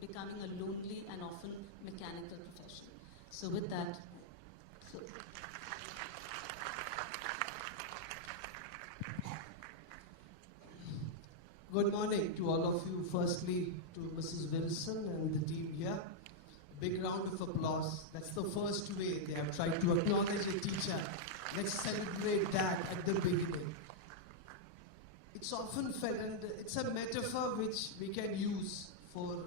becoming a lonely and often mechanical profession. So with that, good morning to all of you. Firstly, to Mrs. Wilson and the team here. Big round of applause. That's the first way they have tried to acknowledge a teacher. Let's celebrate that at the beginning. It's often felt, and it's a metaphor which we can use for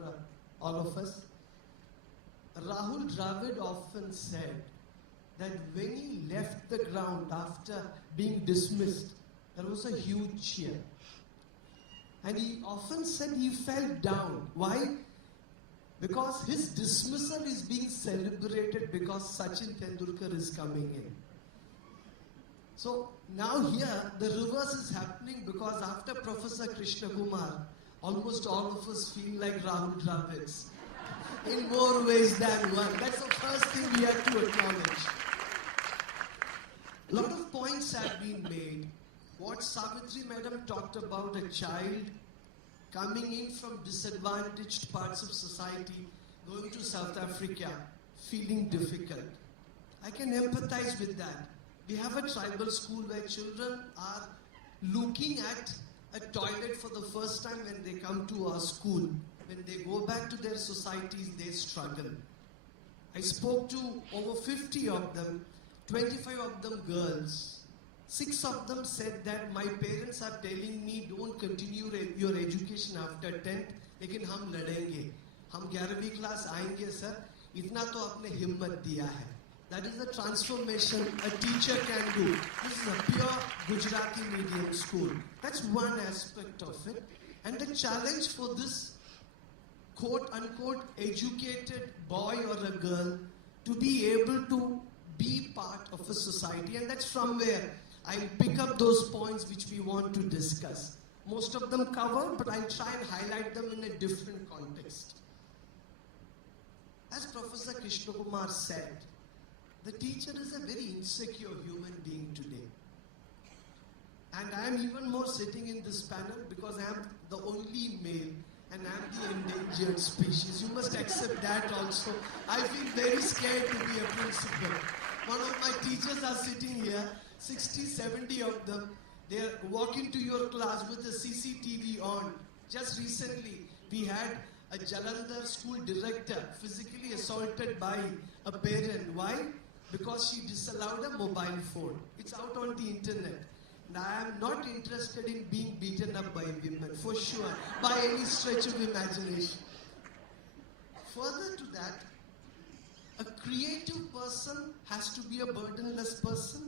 all of us. Rahul Dravid often said that when he left the ground after being dismissed, there was a huge cheer. And he often said he felt down. Why? Because his dismissal is being celebrated because Sachin Tendulkar is coming in. So now here the reverse is happening, because after Professor Krishna Kumar, almost all of us feel like Rahul Dravids in more ways than one. That's the first thing we have to acknowledge. A lot of points have been made. What Savitri Madam talked about, a child coming in from disadvantaged parts of society, going to South Africa, feeling difficult. I can empathize with that. We have a tribal school where children are looking at a toilet for the first time when they come to our school. When they go back to their societies, they struggle. I spoke to over 50 of them, 25 of them girls. 6 of them said that my parents are telling me don't continue your education after 10th, लेकिन हम लड़ेंगे, हम 11वीं class आएंगे sir, इतना तो आपने हिम्मत दिया है. That is the transformation a teacher can do. This is a pure Gujarati medium school. That's one aspect of it. And the challenge for this quote-unquote educated boy or a girl to be able to be part of a society. And that's from where I'll pick up those points which we want to discuss. Most of them covered, but I'll try and highlight them in a different context. As Professor Krishna Kumar said, the teacher is a very insecure human being today. And I am even more sitting in this panel because I am the only male and I am the endangered species. You must accept that also. I feel very scared to be a principal. One of my teachers are sitting here, 60, 70 of them. They walk into your class with the CCTV on. Just recently, we had a Jalandhar school director physically assaulted by a parent. Why? Because she disallowed a mobile phone. It's out on the internet. And I am not interested in being beaten up by women, for sure, by any stretch of imagination. Further to that, a creative person has to be a burdenless person.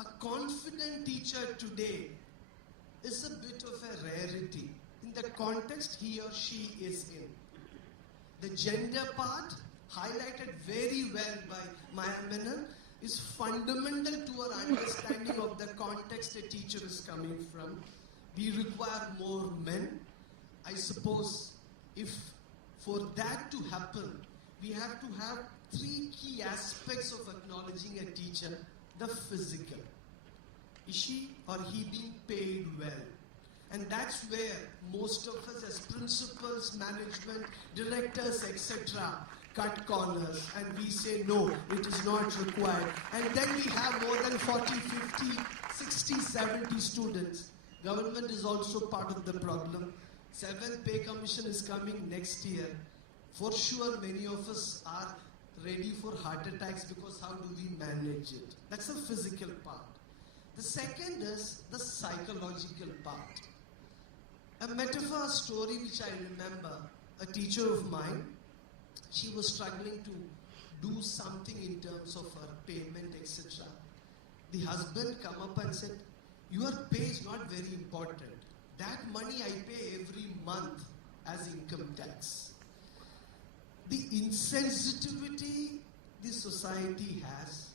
A confident teacher today is a bit of a rarity in the context he or she is in. The gender part, highlighted very well by Maya Menon, is fundamental to our understanding of the context a teacher is coming from. We require more men. I suppose if for that to happen, we have to have 3 key aspects of acknowledging a teacher. The physical. Is she or he being paid well? And that's where most of us as principals, management, directors, etc. cut corners and we say no, it is not required. And then we have more than 40, 50, 60, 70 students. Government is also part of the problem. 7th pay commission is coming next year. For sure, many of us are ready for heart attacks because how do we manage it? That's the physical part. The second is the psychological part. A metaphor story which I remember, a teacher of mine, she was struggling to do something in terms of her payment, etc. The husband come up and said, your pay is not very important. That money I pay every month as income tax. The insensitivity the society has,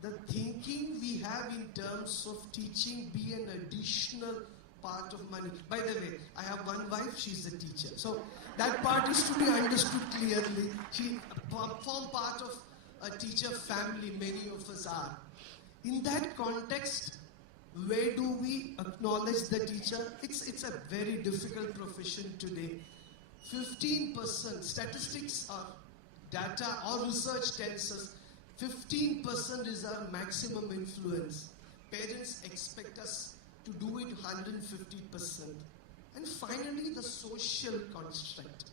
the thinking we have in terms of teaching be an additional part of money. By the way, I have one wife, she's a teacher. So that part is to be understood clearly. She form part of a teacher family, many of us are. In that context, where do we acknowledge the teacher? It's a very difficult profession today. 15%, statistics or data or research tells us 15% is our maximum influence. Parents expect us to do it 150%. And finally, the social construct.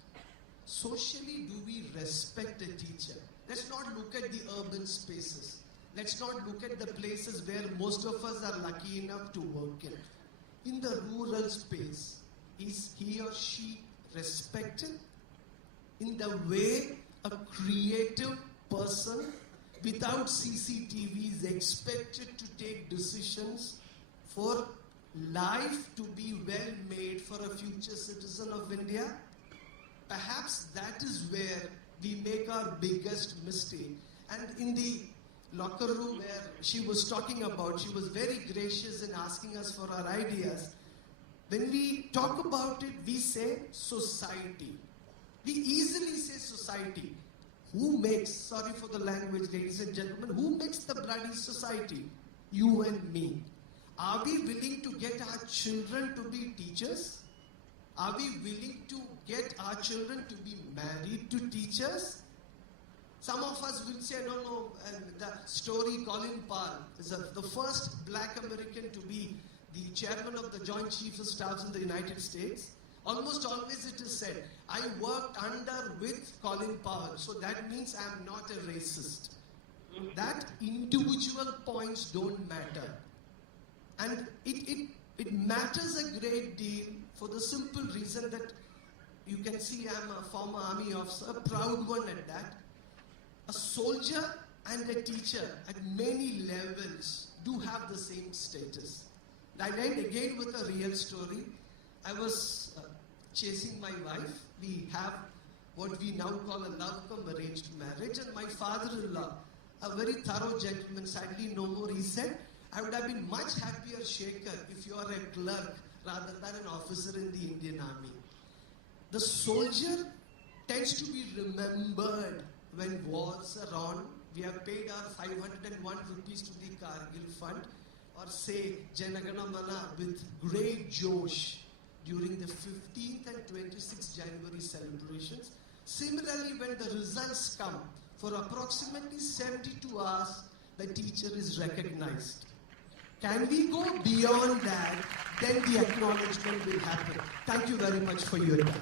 Socially, do we respect a teacher? Let's not look at the urban spaces. Let's not look at the places where most of us are lucky enough to work in. In the rural space, is he or she respected in the way a creative person without CCTV is expected to take decisions for life to be well made for a future citizen of India? Perhaps that is where we make our biggest mistake. And in the locker room where she was talking about, she was very gracious in asking us for our ideas. When we talk about it, we say society. We easily say society. Who makes, sorry for the language, ladies and gentlemen, who makes the bloody society? You and me. Are we willing to get our children to be teachers? Are we willing to get our children to be married to teachers? Some of us will say, no, and the story Colin Powell is the first black American to be the chairman of the Joint Chiefs of Staffs in the United States. Almost always it is said, I worked under with Colin Powell, so that means I am not a racist. That individual points don't matter. And it matters a great deal for the simple reason that you can see I'm a former army officer, a proud one at that. A soldier and a teacher at many levels do have the same status. I end again with a real story. I was chasing my wife. We have what we now call a love-cum arranged marriage, and my father-in-law, a very thorough gentleman, sadly no more, he said, I would have been much happier, Sekhar, if you are a clerk rather than an officer in the Indian Army. The soldier tends to be remembered when wars are on. We have paid our 501 rupees to the Kargil fund, or say Janagana Mana with great josh during the 15th and 26th January celebrations. Similarly, when the results come, for approximately 72 hours, the teacher is recognized. Can we go beyond that? Then the acknowledgement will happen. Thank you very much for your time.